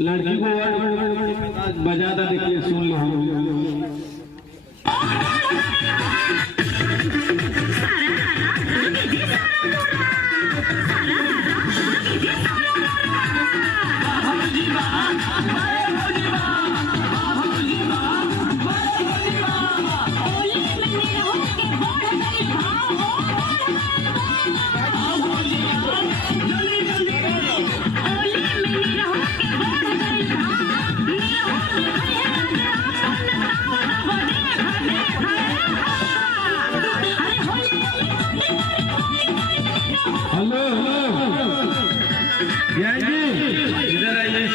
लड़की को बजाता देखिए, सुन लो हम। हेलो हेलो, इधर आइए।